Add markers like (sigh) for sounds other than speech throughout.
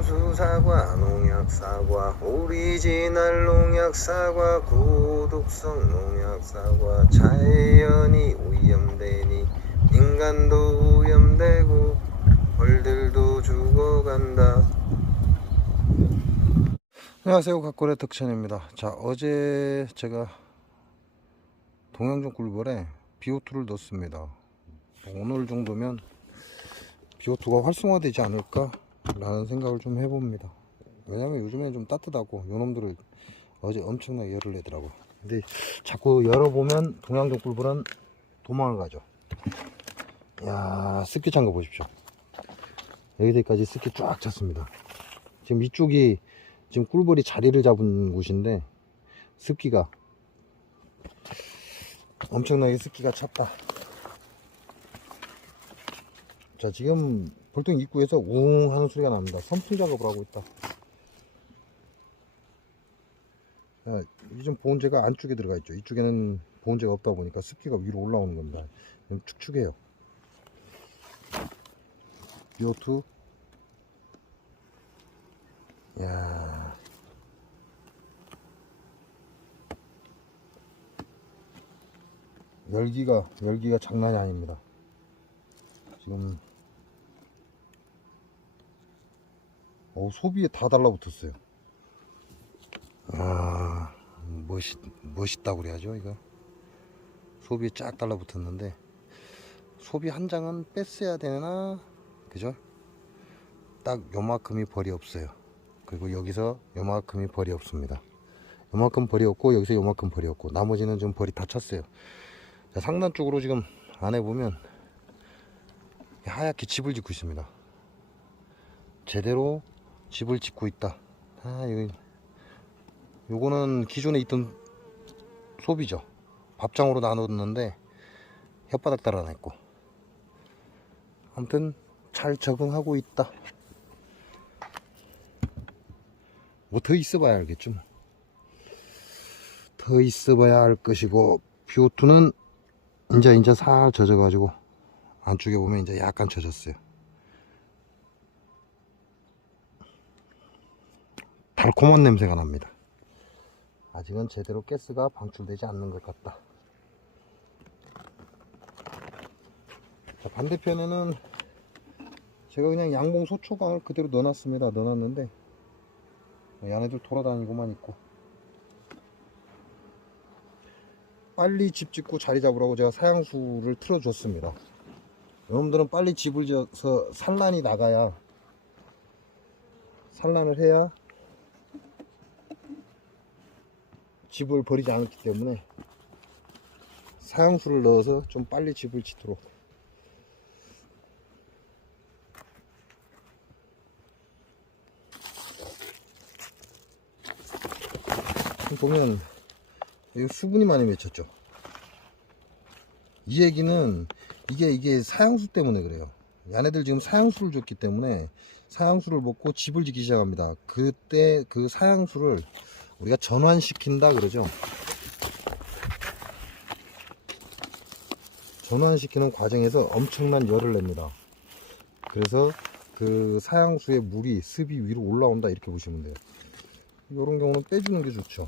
상수 사과, 농약 사과, 오리지널 농약 사과, 고독성 농약 사과, 자연이 오염되니 인간도 오염되고 벌들도 죽어간다. 안녕하세요, 각골의 덕천입니다. 자, 어제 제가 동양종 꿀벌에 비오투를 넣었습니다. 오늘 정도면 비오투가 활성화되지 않을까 라는 생각을 좀 해봅니다. 왜냐면 요즘에 좀 따뜻하고 요놈들을 어제 엄청나게 열을 내더라고 근데 자꾸 열어보면 동양종 꿀벌은 도망을 가죠. 야 습기 찬 거 보십시오. 여기까지 습기 쫙 찼습니다. 지금 이쪽이 지금 꿀벌이 자리를 잡은 곳인데 습기가 엄청나게 습기가 찼다. 자 지금 볼통 입구에서 웅 하는 소리가 납니다. 선풍 작업을 하고 있다. 자, 이좀 보온재가 안쪽에 들어가 있죠. 이쪽에는 보온재가 없다 보니까 습기가 위로 올라오는 겁니다. 좀 축축해요. 비오투 야. 열기가 열기가 장난이 아닙니다. 지금 어, 소비에 다 달라붙었어요. 아, 멋있, 멋있다고 그래야죠, 이거. 소비에 쫙 달라붙었는데, 소비 한 장은 뺐어야 되나? 그죠? 딱 요만큼이 벌이 없어요. 그리고 여기서 요만큼이 벌이 없습니다. 요만큼 벌이 없고, 여기서 요만큼 벌이 없고, 나머지는 좀 벌이 다 찼어요. 자, 상단 쪽으로 지금 안에 보면, 하얗게 집을 짓고 있습니다. 제대로 집을 짓고 있다. 아, 여기 요거는 기존에 있던 소비죠. 밥장으로 나눴는데 혓바닥 달아냈고. 아무튼 잘 적응하고 있다. 뭐 더 있어봐야 알겠죠. 뭐. 더 있어봐야 알 것이고 뷰투는 이제 이제 살 젖어가지고 안쪽에 보면 이제 약간 젖었어요. 달콤한 냄새가 납니다. 아직은 제대로 가스가 방출되지 않는 것 같다. 자, 반대편에는 제가 그냥 양봉 소초광을 그대로 넣어놨습니다. 넣어놨는데 얘네들 돌아다니고만 있고 빨리 집 짓고 자리 잡으라고 제가 사양수를 틀어줬습니다. 여러분들은 빨리 집을 지어서 산란이 나가야 산란을 해야 집을 버리지 않았기 때문에 사양수를 넣어서 좀 빨리 집을 짓도록. 보면 수분이 많이 맺혔죠. 이 얘기는 이게 이게 사양수 때문에 그래요. 얘네들 지금 사양수를 줬기 때문에 사양수를 먹고 집을 짓기 시작합니다. 그때 그 사양수를 우리가 전환시킨다 그러죠. 전환시키는 과정에서 엄청난 열을 냅니다. 그래서 그 사양수의 물이 습이 위로 올라온다 이렇게 보시면 돼요. 이런 경우는 빼주는 게 좋죠.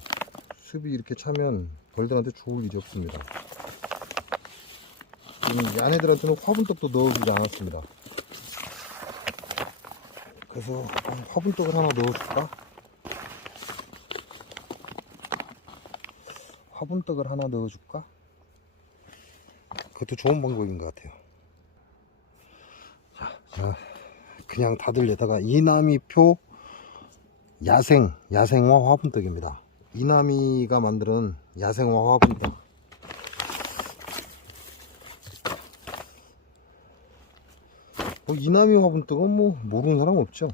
습이 이렇게 차면 벌들한테 좋을 일이 없습니다. 야네들한테는 화분떡도 넣어주지 않았습니다. 그래서 화분떡을 하나 넣어줄까? 화분떡을 하나 넣어줄까? 그것도 좋은 방법인 것 같아요. 자, 자 그냥 다들 여다가 이남이표 야생, 야생화 화분떡입니다. 이남이가 만드는 야생화 화분떡. 뭐 이남이 화분떡은 뭐 모르는 사람 없죠.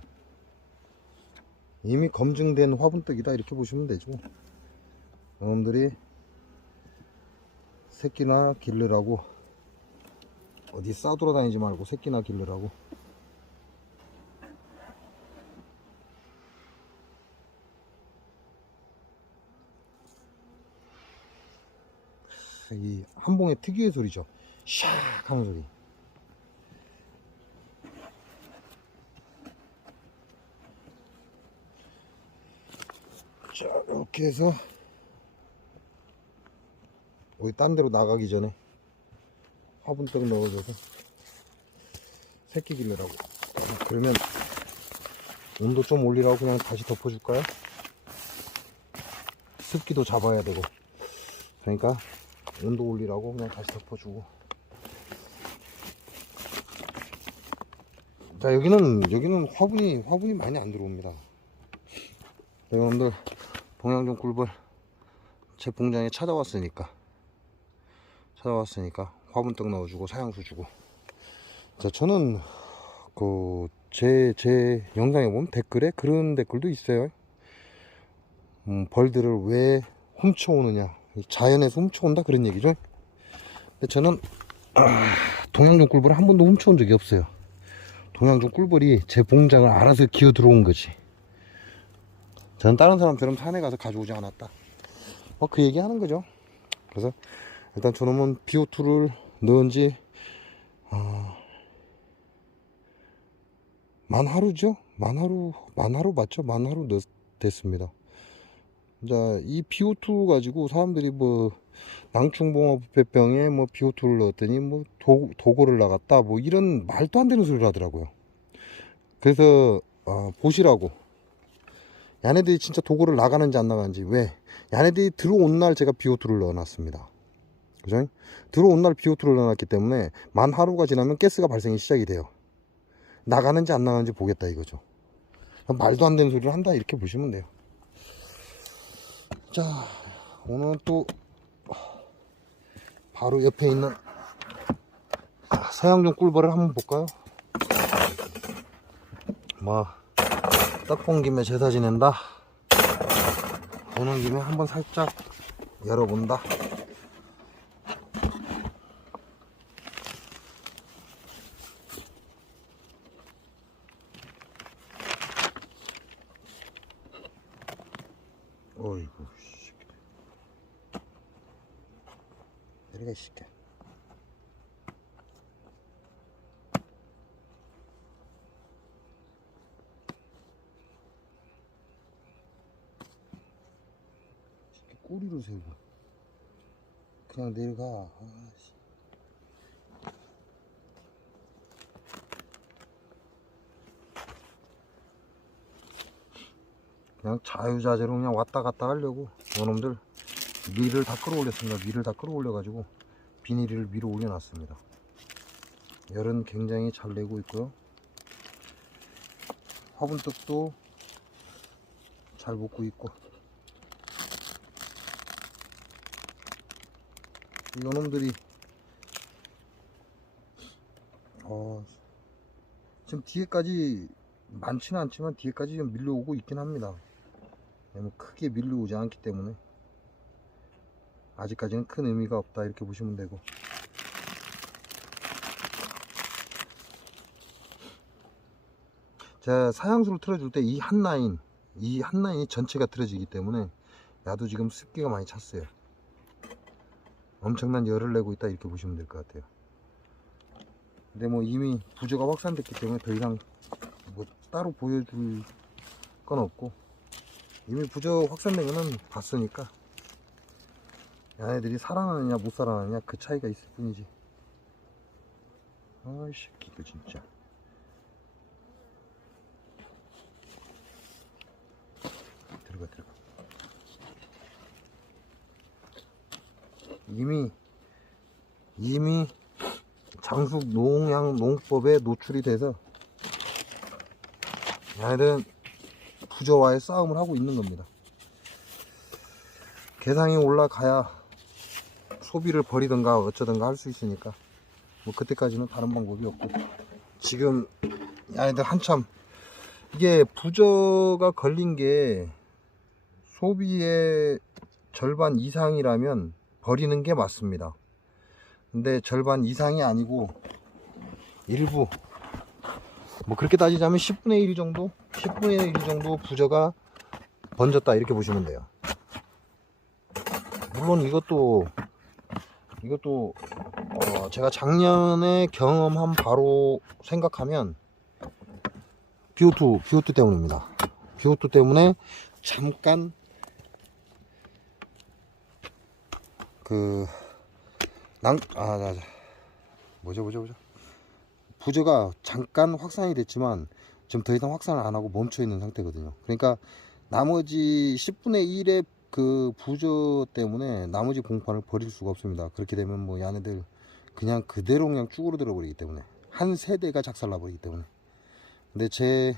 이미 검증된 화분떡이다 이렇게 보시면 되죠. 여러분들이 새끼나 길르라고. 어디 싸돌아다니지 말고 새끼나 길르라고. 이 한봉의 특유의 소리죠. 샥 하는 소리. 자 이렇게 해서 여기 딴 데로 나가기 전에 화분떡 넣어줘서 새끼 길러라고. 그러면 온도 좀 올리라고 그냥 다시 덮어줄까요? 습기도 잡아야 되고. 그러니까 온도 올리라고 그냥 다시 덮어주고. 자 여기는 여기는 화분이 화분이 많이 안 들어옵니다. 여러분들 동양종 꿀벌 제 봉장에 찾아왔으니까 찾아왔으니까 화분떡 넣어주고 사양수 주고. 자 저는 그제제 영상에 보면 댓글에 그런 댓글도 있어요. 음, 벌들을 왜 훔쳐오느냐. 자연에서 훔쳐온다 그런 얘기죠. 근데 저는 아, (clears throat) 동양종 꿀벌을 한 번도 훔쳐온 적이 없어요. 동양종 꿀벌이 제 봉장을 알아서 기어 들어온 거지. 저는 다른 사람처럼 산에 가서 가져오지 않았다. 뭐 그 얘기 하는 거죠. 그래서 일단 저놈은 비오투를 넣은 지 어, 만하루죠? 만하루 만하루 맞죠? 만하루 넣, 됐습니다. 자, 이 비오투 가지고 사람들이 뭐 낭충봉화 부패병에 뭐 비오투를 넣었더니 뭐 도, 도고를 나갔다 뭐 이런 말도 안 되는 소리를 하더라고요. 그래서 어, 보시라고. 야네들이 진짜 도고를 나가는지 안 나가는지 왜? 야네들이 들어온 날 제가 비오투를 넣어놨습니다. 그죠? 들어온 날 비오투를 넣어놨기 때문에 만 하루가 지나면 가스가 발생이 시작이 돼요. 나가는지 안 나가는지 보겠다 이거죠. 말도 안 되는 소리를 한다 이렇게 보시면 돼요. 자, 오늘 또 바로 옆에 있는 서양종 꿀벌을 한번 볼까요? 뭐, 딱본 김에 제사 지낸다. 보는 김에 한번 살짝 열어본다. 어이구, 씨. 이 새끼. 새끼 꼬리로 세우고. 그냥 내려가. 아씨. 그냥 자유자재로 그냥 왔다 갔다 하려고 요놈들 밀을 다 끌어올렸습니다. 밀을 다 끌어올려 가지고 비닐을 위로 올려놨습니다. 열은 굉장히 잘 내고 있고요. 화분떡도 잘 먹고 있고. 요놈들이 어, 지금 뒤에까지 많지는 않지만 뒤에까지 좀 밀려오고 있긴 합니다. 크게 밀려오지 않기 때문에 아직까지는 큰 의미가 없다 이렇게 보시면 되고. 제가 사양수를 틀어줄 때 이 한 라인 이 한 라인이 전체가 틀어지기 때문에 야도 지금 습기가 많이 찼어요. 엄청난 열을 내고 있다 이렇게 보시면 될 것 같아요. 근데 뭐 이미 부조가 확산됐기 때문에 더 이상 뭐 따로 보여줄 건 없고 이미 부저 확산된 거는 봤으니까 얘네들이 살아나느냐 못 살아나느냐 그 차이가 있을 뿐이지. 아이 새끼 이거 진짜. 들어가 들어가. 이미 이미 장수 농양 농법에 노출이 돼서 얘네들은 부저와의 싸움을 하고 있는 겁니다. 개상이 올라가야 소비를 버리든가 어쩌든가 할 수 있으니까 뭐 그때까지는 다른 방법이 없고 지금 얘네들 한참 이게 부저가 걸린 게 소비의 절반 이상이라면 버리는 게 맞습니다. 근데 절반 이상이 아니고 일부 뭐 그렇게 따지자면 10분의 1 정도 10분의 1 정도 부저가 번졌다 이렇게 보시면 돼요 물론 이것도 이것도 어 제가 작년에 경험한 바로 생각하면 비오투 비오투 때문입니다 비오투 때문에 잠깐 그 낭, 아, 나, 뭐죠, 뭐죠, 뭐죠. 부재가 잠깐 확산이 됐지만, 지금 더 이상 확산을 안 하고 멈춰 있는 상태거든요. 그러니까, 나머지 10분의 1의 그 부저 때문에 나머지 공판을 버릴 수가 없습니다. 그렇게 되면 뭐 얘네들 그냥 그대로 그냥 쭈그러들어 버리기 때문에. 한 세대가 작살나 버리기 때문에. 근데 제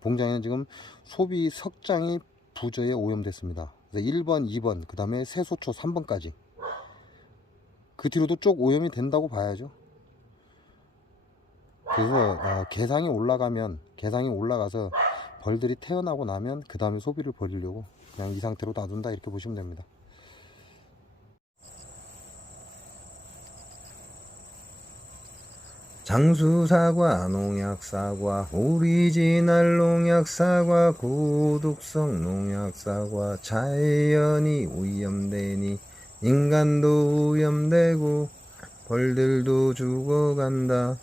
봉장에는 지금 소비 석장이 부저에 오염됐습니다. 그래서 1번, 2번, 그 다음에 새소초 3번까지. 그 뒤로도 쭉 오염이 된다고 봐야죠. 그래서 아, 개상이 올라가면, 개상이 올라가서 벌들이 태어나고 나면 그 다음에 소비를 벌이려고 그냥 이 상태로 놔둔다 이렇게 보시면 됩니다. 장수사과, 농약사과, 오리지널 농약사과, 고독성 농약사과, 자연이 오염되니 인간도 오염되고 벌들도 죽어간다.